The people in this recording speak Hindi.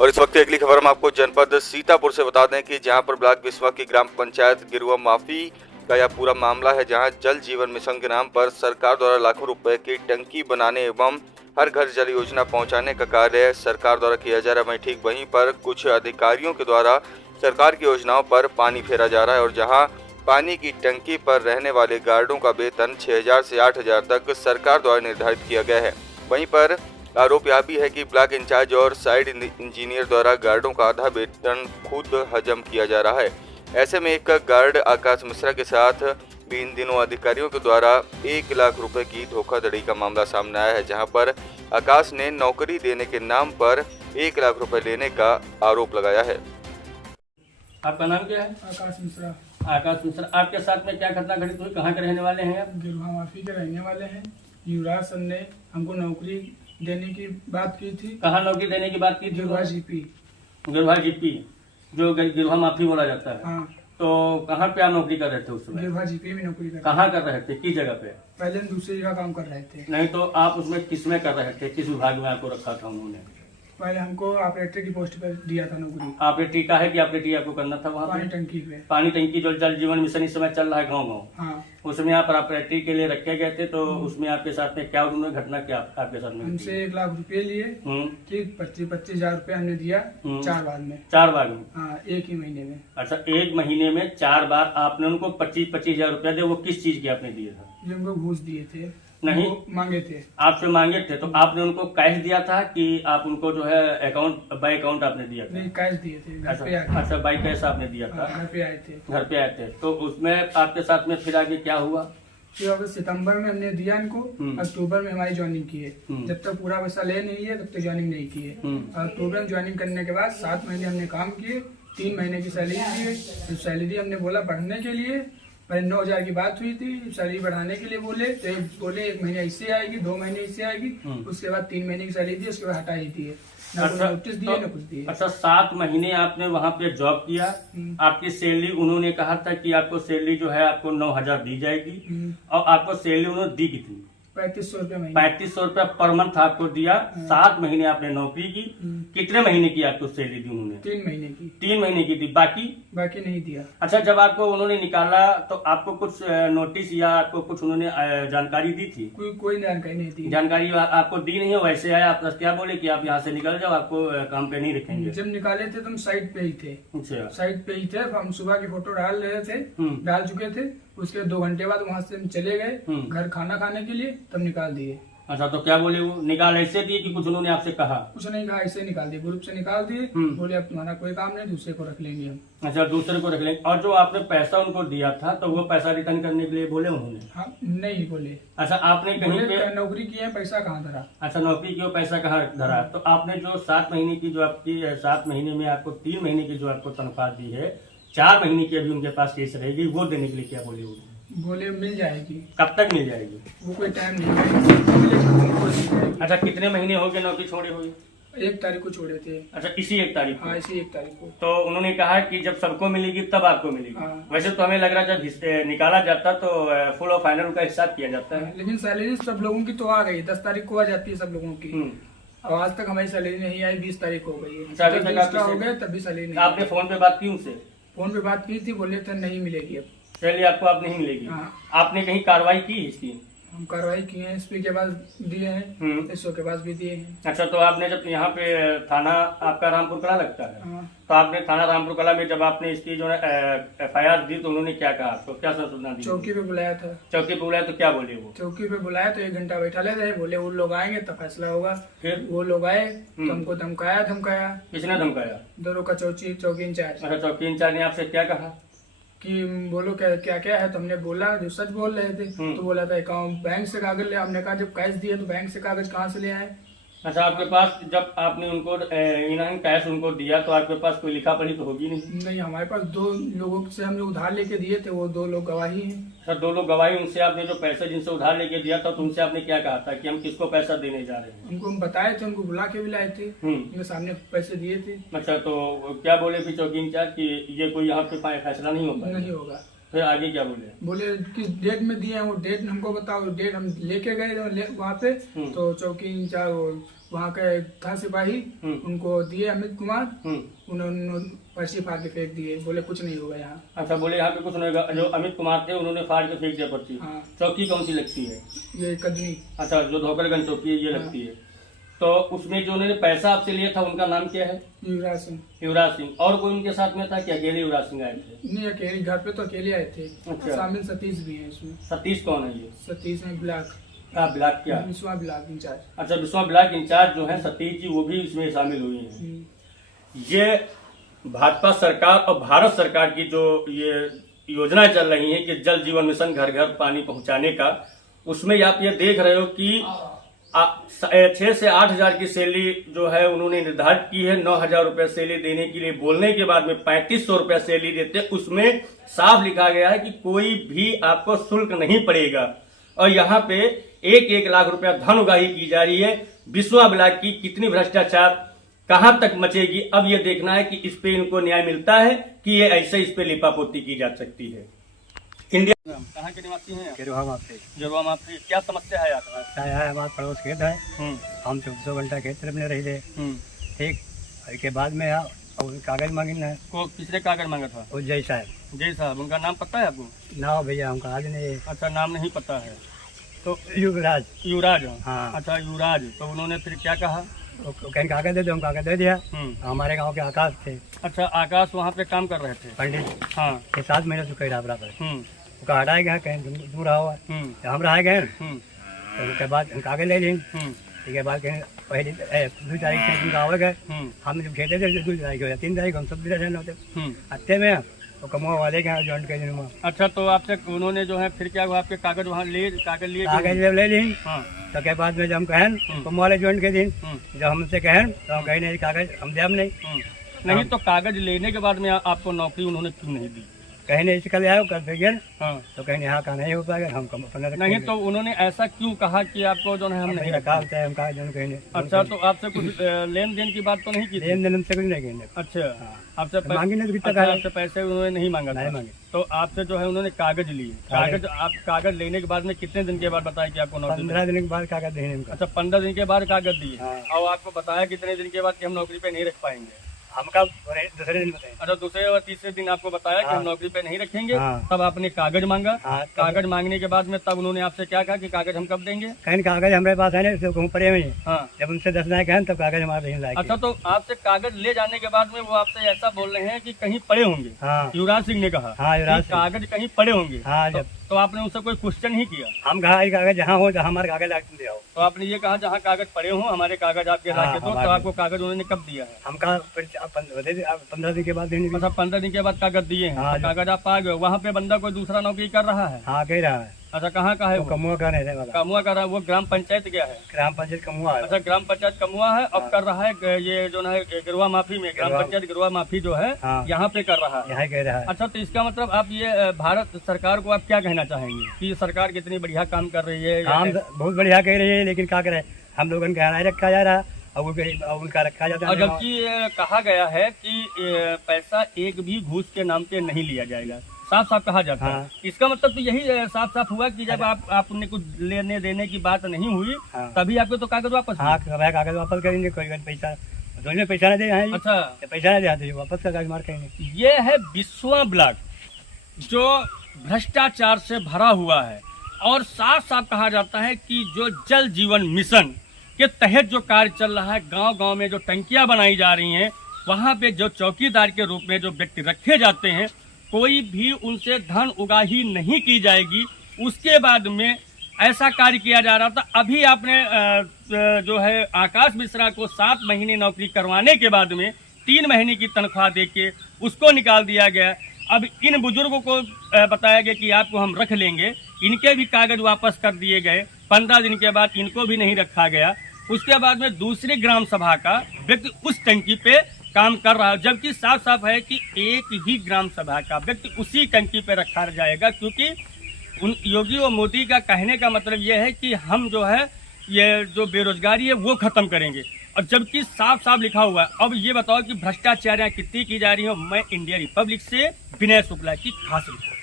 और इस वक्त की अगली खबर हम आपको जनपद सीतापुर से बता दें कि जहां पर ब्लॉक बिस्वा की ग्राम पंचायत गिरुआ माफी का यह पूरा मामला है, जहां जल जीवन मिशन के नाम पर सरकार द्वारा लाखों रुपए की टंकी बनाने एवं हर घर जल योजना पहुंचाने का कार्य सरकार द्वारा किया जा रहा है। वहीं ठीक वहीं पर कुछ अधिकारियों के द्वारा सरकार की योजनाओं पर पानी फेरा जा रहा है और जहां पानी की टंकी पर रहने वाले गार्डों का वेतन 6,000 से 8,000 तक सरकार द्वारा निर्धारित किया गया है। वहीं पर आरोप यह भी है कि ब्लॉक इंचार्ज और साइड इंजीनियर द्वारा गार्डों का आधा वेतन खुद हजम किया जा रहा है। ऐसे में एक गार्ड आकाश मिश्रा के साथ भी इन दिनों अधिकारियों के द्वारा 1 लाख रुपए की धोखाधड़ी का मामला सामने आया है, जहां पर आकाश ने नौकरी देने के नाम पर 1 लाख रुपए लेने का आरोप लगाया है। आपका नाम क्या है? आकाश मिश्रा। आकाश मिश्रा, आपके साथ में क्या घटना घटित हुई? कहाँ के रहने वाले हैं आप? गिरुआ माफी के रहने वाले हैं। युवराज सर ने हमको नौकरी देने की बात की थी। कहाँ नौकरी देने की बात की थी? गिरुआ जीपी। गिरुआ जीपी, जो गिरुआ माफी बोला जाता है। हाँ। तो कहाँ पे आप नौकरी कर रहे थे उस समय? गिरुआ जीपी में नौकरी कर। कहाँ कर रहे थे, किस जगह पे? पहले हम दूसरी जगह काम कर रहे थे। नहीं तो आप उसमें किस में कर रहे थे, किस विभाग में आपको रखा था उन्होंने? पहले हमको ऑपरेटर की पोस्ट पर दिया था नौकरी। ऑपरेटरी का है कि ऑपरेटरी आपको करना था वहाँ पानी पे? टंकी पे। पानी टंकी जो जल जीवन मिशन इस समय चल रहा है गाँव गाँव, हाँ। उसमें आप ऑपरेटरी के लिए रखे गए थे। तो उसमें आपके साथ में क्या उन्होंने घटना क्या आपके साथ में? हमसे 1 लाख रुपए लिए। ठीक 25,000 रुपए हमने दिया 4 बार में। 4 बार में? हाँ, एक ही महीने में। अच्छा, 1 महीने में 4 बार आपने उनको 25,000 रुपया दिया। वो किस चीज के आपने दिए था? जो हमको घूस दिए थे। नहीं, मांगे थे। आपसे मांगे थे तो आपने उनको कैश दिया था कि आप उनको जो है अकाउंट बाय अकाउंट आपने दिया था? नहीं, कैश दिए थे। घर पे अच्छा, अच्छा, बाय कैश आपने दिया था। घर पे आए थे। घर पे आए थे तो उसमें आपके साथ में फिर आगे क्या हुआ? फिर अगर सितंबर में हमने दिया इनको, अक्टूबर में हमारी ज्वाइनिंग की है। जब तक पूरा पैसा ले नहीं है तब तक ज्वाइनिंग नहीं की है। अक्टूबर में ज्वाइनिंग करने के बाद 7 महीने हमने काम किए, 3 महीने की सैलरी दी है। तो सैलरी हमने बोला बढ़ने के लिए, पहले 9,000 की बात हुई थी, सैलरी बढ़ाने के लिए बोले तो बोले 1 महीने इससे आएगी, 2 महीने इससे आएगी। उसके बाद 3 महीने की सैलरी दी, उसके बाद हटा ही दी है। ना कोई नोटिस दिए ना कुछ दिए। अच्छा, 7 महीने आपने वहाँ पे जॉब किया। आपकी सैलरी उन्होंने कहा था कि आपको सैलरी जो है आपको 9,000 दी जाएगी और आपको सैलरी उन्होंने दी कितनी? 3500 रुपये महीने। 3500 रुपया पर मंथ आपको दिया। 7 महीने आपने नौकरी की। कितने महीने की आपको सैलरी दी उन्होंने? 3 महीने की। 3 महीने की दी, बाकी नहीं दिया। अच्छा, जब आपको उन्होंने निकाला तो आपको कुछ नोटिस या आपको कुछ उन्होंने जानकारी दी थी? कोई जानकारी नहीं दी। जानकारी आपको दी नहीं है, वैसे आया आप क्या बोले कि आप यहाँ से निकल जाओ, आपको काम पे नहीं रखेंगे? जब निकाले थे तो हम साइड पे ही थे। अच्छा, साइड पे ही थे। हम सुबह की फोटो डाल रहे थे, डाल चुके थे। उसके 2 घंटे बाद वहाँ से हम चले गए घर खाना खाने के लिए, तब निकाल दिए। अच्छा, तो क्या बोले वो? निकाल ऐसे दिए कि कुछ उन्होंने आपसे कहा? कुछ नहीं कहा, ऐसे निकाल दिए, ग्रुप से निकाल दिए। बोले अब तुम्हारा कोई काम नहीं, दूसरे को रख लेंगे हम। अच्छा, दूसरे को रख लेंगे। और जो आपने पैसा उनको दिया था तो वो पैसा रिटर्न करने के लिए बोले उन्होंने? हाँ, नहीं बोले। अच्छा, आपने कहीं पे नौकरी की है, पैसा कहाँ धरा? अच्छा, नौकरी की हो, पैसा कहाँ धरा? तो आपने जो 7 महीने की जो आपकी 7 महीने में आपको 3 महीने की जो आपको तनख्वाह दी है, 4 महीने की अभी उनके पास शेष रहेगी, वो देने के लिए क्या बोले वो? बोले मिल जाएगी। कब तक मिल जाएगी? वो कोई टाइम नहीं। अच्छा, कितने महीने हो गए नौकरी छोड़े हुए? 1 तारीख को छोड़े थे। अच्छा, इसी 1 तारीख को? हाँ, इसी 1 तारीख को। तो उन्होंने कहा कि जब सबको मिलेगी तब आपको मिलेगी। हाँ। वैसे तो हमें लग रहा है जब निकाला जाता तो फुल और फाइनल का हिसाब किया जाता है। लेकिन सैलरी सब लोगों की तो आ गई, 10 तारीख को आ जाती है सब लोगों की। और आज तक हमारी सैलरी नहीं आई, 20 तारीख हो गई है। अभी तक आपकी हो गए तभी सैलरी नहीं। आपने फोन पे बात की उनसे? फोन पे बात की थी, बोले थे नहीं मिलेगी अब। चलिए, आपको आप नहीं मिलेगी। हाँ। आपने कहीं कार्रवाई की इसकी? हम कार्रवाई किए हैं, एसपी के पास दिए हैं, एसओ के पास भी दिए हैं। अच्छा, तो आपने जब यहाँ पे थाना आपका रामपुर कला लगता है, हाँ। तो आपने थाना रामपुर कला में जब आपने इसकी जो है FIR दी तो उन्होंने क्या कहा आपको, क्या सूचना दी? चौकी पे बुलाया था। चौकी पे बुलाया तो क्या बोले वो? चौकी पे बुलाया तो 1 घंटा बैठा ले रहे, बोले वो लोग आएंगे तब फैसला होगा। फिर वो लोग आए तो हमको धमकाया। किसने धमकाया? दोनों का चौकी इंचार्ज। अच्छा, चौकी इंचार्ज ने आपसे क्या कहा कि बोलो क्या क्या है? तो हमने बोला जो सच बोल रहे थे। तो बोला था अकाउंट बैंक से कागज ले। हमने कहा जब कैश दिए तो बैंक से कागज कहाँ से ले आए? अच्छा, आपके पास जब आपने उनको इनाम कैश उनको दिया तो आपके पास कोई लिखा पढ़ी तो होगी नहीं? नहीं, हमारे पास 2 लोगों से हम लोग उधार लेके दिए थे, वो 2 लोग गवाही हैं। अच्छा, 2 लोग गवाही। उनसे आपने जो पैसे जिनसे उधार लेके दिया था तो उनसे आपने क्या कहा था कि हम किसको पैसा देने जा रहे हैं? उनको हम बताए थे, उनको बुला के भी लाए थे, उनके सामने पैसे दिए थे। अच्छा, तो क्या बोले फिर चौकी इंचार्ज कि ये कोई यहाँ पे फैसला नहीं होगा? नहीं होगा। फिर आगे क्या बोले? बोले किस डेट में दिए हैं, वो डेट हमको बताओ। डेट हम लेके गए वहाँ पे, तो चौकी इंचार्ज वहाँ के था सिपाही, उनको दिए अमित कुमार, उन्होंने पर्ची फाड़ के फेंक दिए, बोले कुछ नहीं होगा यहाँ। अच्छा, बोले यहाँ पे कुछ नहीं होगा। जो अमित कुमार थे उन्होंने फाड़ के फेंक दिया पर्ची। हाँ। चौकी कौन सी लगती है? ये कदमी। अच्छा, जो धोकरगंज चौकी है ये लगती है। तो उसमें जो उन्होंने पैसा आपसे लिया था उनका नाम क्या है? युवराज सिंह। युवराज सिंह। और कोई उनके साथ में था कि अकेले युवराज सिंह आए थे? नहीं, अकेले घर पे तो अकेले आए थे। अच्छा। शामिल सतीश भी है इसमें। सतीश कौन है ये? सतीश है ब्लॉक का ब्लॉक क्या? विश्वा ब्लॉक इंचार्ज। अच्छा, विश्वा ब्लॉक इंचार्ज जो है सतीश जी, वो भी इसमें शामिल हुई हैं। ये भाजपा सरकार और भारत सरकार की जो ये योजना चल रही है कि जल जीवन मिशन घर घर पानी पहुंचाने का, उसमें आप ये देख रहे हो कि 6 से 8 हजार की सैलरी जो है उन्होंने निर्धारित की है। 9,000 रुपए सैलरी देने के लिए बोलने के बाद में 3500 रुपए सैलरी देते। उसमें साफ लिखा गया है कि कोई भी आपको शुल्क नहीं पड़ेगा। और यहाँ पे 1-1 लाख रुपया धन उगाही की जा रही है। विश्वा ब्लॉक की कितनी भ्रष्टाचार कहां तक मचेगी, अब ये देखना है कि इस पे इनको न्याय मिलता है कि ये ऐसे इस पे लिपापोती की जा सकती है। इंडिया कहाँ के निवासी हैं? गिरवा माफी। जरवा माफी। क्या समस्या है आपका? क्या है, हमारा पड़ोस खेत है, हम 24 घंटा खेत में रही थे। ठीक, इसके बाद में और कागज मांगी ना। को किसने कागज मांगा था? वो जय साहब। जय साहब। उनका नाम पता है आपको? ना भैया, हमको आज नहीं। अच्छा, नाम नहीं पता है। तो युवराज। युवराज। हाँ। अच्छा, युवराज। तो उन्होंने फिर क्या कहा? कहीं कागज दे दो, हम कागज दे दिया। हमारे गांव के आकाश थे। अच्छा, आकाश वहाँ पे काम कर रहे थे? पंडित। हाँ। 7 महीने से कहीं बराबर हटाए गए, कहीं दूर रहा हुआ। हम रह गए, तो उसके बाद हम कागज ले लें। इसके बाद कहीं पहले 2 तारीख से उनका आवे गए। हम जब खेते थे 2 तारीख हो 3 तारीख हम सब दिन होते हफ्ते में, तो कमुआ वाले के यहाँ ज्वाइन कर दिन। अच्छा, तो आपसे उन्होंने जो है फिर क्या हुआ? आपके कागज वहाँ कागज लिए? कागज जब ले ली, तो के बाद में जब हम कहन कमुआ वाले ज्वाइन के दिन, जब हमसे कहन तो हम कहीं नहीं कागज हम दे नहीं। तो कागज लेने के बाद में आपको नौकरी उन्होंने क्यों नहीं दी? कहीं नहीं कल आयो कर देंगे। हाँ। तो कहीं यहाँ का नहीं हो पाएगा, हम अपना नहीं। तो उन्होंने ऐसा क्यों कहा कि आपको जो है हम नहीं रखा होता है, हम कहा कहीं नहीं। अच्छा, तो आपसे कुछ लेन देन की बात तो नहीं की? लेन देन से कुछ नहीं कहेंगे। अच्छा, आपसे मांगी नहीं, आपसे पैसे उन्होंने नहीं मांगा? नहीं मांगे। तो आपसे जो है उन्होंने कागज लिए। कागज आप कागज लेने के बाद में कितने दिन के बाद बताया कि आपको नौकरी? 15 दिन के बाद कागज देने। अच्छा, 15 दिन के बाद कागज दिए। और आपको बताया कितने दिन के बाद कि हम नौकरी पे नहीं रख पाएंगे? हमका दूसरे दिन बताए। अच्छा, दूसरे और तीसरे दिन आपको बताया कि हम नौकरी पे नहीं रखेंगे। तब आपने कागज मांगा। कागज मांगने के बाद में तब उन्होंने आपसे क्या कहा कि कागज हम कब देंगे? कहीं कागज हमारे पास है नहीं, कहूँ पड़े हुए। हाँ। जब उनसे 10 ना कहें तब कागज हमारे नहीं लाए। अच्छा, तो आपसे कागज ले जाने के बाद में वो आपसे ऐसा बोल रहे हैं कि कहीं पड़े होंगे? हाँ। युवराज सिंह ने कहा। हाँ, युवराज सिंह। कागज कहीं पड़े होंगे। हाँ। जब तो आपने उनसे कोई क्वेश्चन ही किया? हम कहा कागज जहाँ हो जहाँ हमारे कागज लाके दे आओ। तो आपने ये कहा जहाँ कागज पड़े हों हमारे कागज आपके लाके दो। तो आपको कागज उन्होंने कब दिया है? हमका 15 दिन के बाद देने। अच्छा, 15 दिन के बाद कागज दिए हैं। हाँ, तो कागज आप आ गए। वहाँ पे बंदा कोई दूसरा नौकरी कर रहा है? हाँ, कह रहा है। अच्छा, कहाँ का है वो? कमुआ का रहने वाला। कमुआ कर रहा है। वो ग्राम पंचायत क्या है? ग्राम पंचायत कमुआ है। अच्छा, ग्राम पंचायत कमुआ है। अब कर रहा है ये जो है गिरवा माफी में, ग्राम पंचायत गिरवा माफी जो है यहाँ पे कर रहा है। यहाँ कह रहा है। अच्छा, तो इसका मतलब आप ये भारत सरकार को आप क्या कहना चाहेंगे कि सरकार कितनी बढ़िया काम कर रही है? काम बहुत बढ़िया कह रही है, लेकिन क्या करे, हम लोगों का नहीं रखा जा रहा और उनका रखा जाता है। और जबकि कहा गया है कि पैसा एक भी घूस के नाम पे नहीं लिया जाएगा, साफ साफ कहा जाता है। इसका मतलब तो यही साफ साफ हुआ कि जब आपने कुछ लेने देने की बात नहीं हुई तभी आपको तो कागज वापस? हाँ, कागज वापस करेंगे। कोई पैसा पैसा नहीं दे। अच्छा, पैसा नहीं देते वापस कागज मार करेंगे। ये है विश्वा ब्लॉक जो भ्रष्टाचार से भरा हुआ है। और साफ साफ कहा जाता है कि जो जल जीवन मिशन के तहत जो कार्य चल रहा है, गांव गांव में जो टंकियां बनाई जा रही हैं, वहां पे जो चौकीदार के रूप में जो व्यक्ति रखे जाते हैं, कोई भी उनसे धन उगाही नहीं की जाएगी। उसके बाद में ऐसा कार्य किया जा रहा था। अभी आपने जो है आकाश मिश्रा को 7 महीने नौकरी करवाने के बाद में 3 महीने की तनख्वाह देके उसको निकाल दिया गया। अब इन बुजुर्गों को बताया गया कि आपको हम रख लेंगे। इनके भी कागज वापस कर दिए गए। 15 दिन के बाद इनको भी नहीं रखा गया। उसके बाद में दूसरी ग्राम सभा का व्यक्ति उस टंकी पे काम कर रहा है, जबकि साफ साफ है कि एक ही ग्राम सभा का व्यक्ति उसी टंकी पे रखा जाएगा। क्योंकि उन योगी और मोदी का कहने का मतलब ये है कि हम जो है ये जो बेरोजगारी है वो खत्म करेंगे, और जबकि साफ साफ लिखा हुआ है। अब ये बताओ कि भ्रष्टाचार कितनी की जा रही है। मैं इंडिया रिपब्लिक से विनय शुक्ला की खास रिपोर्ट।